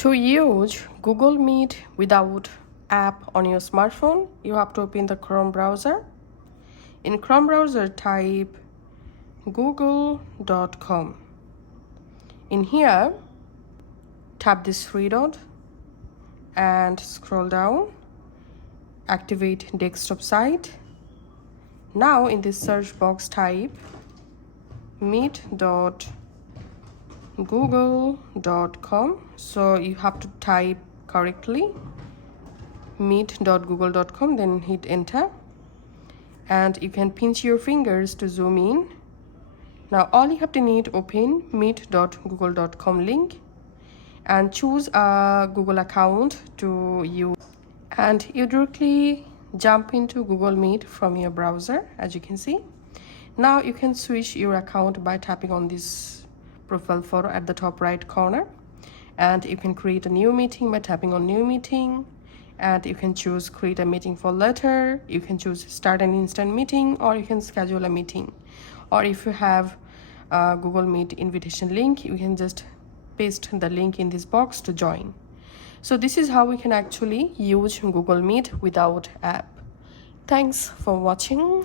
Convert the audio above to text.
To use Google Meet without app on your smartphone, you have to open the Chrome browser. In Chrome browser, type google.com. In here, tap this three dot and scroll down. Activate desktop site. Now in this search box, type meet.google.com. So you have to type correctly meet.google.com, then hit enter, and you can pinch your fingers to zoom in. Now all you have to need, open meet.google.com link and choose a Google account to use, and you directly jump into Google Meet from your browser. As you can see, now you can switch your account by tapping on this profile photo at the top right corner, and you can create a new meeting by tapping on new meeting, and you can choose create a meeting for later. You can choose start an instant meeting, or you can schedule a meeting, or if you have a Google Meet invitation link, you can just paste the link in this box to join. So this is how we can actually use Google Meet without app. Thanks for watching.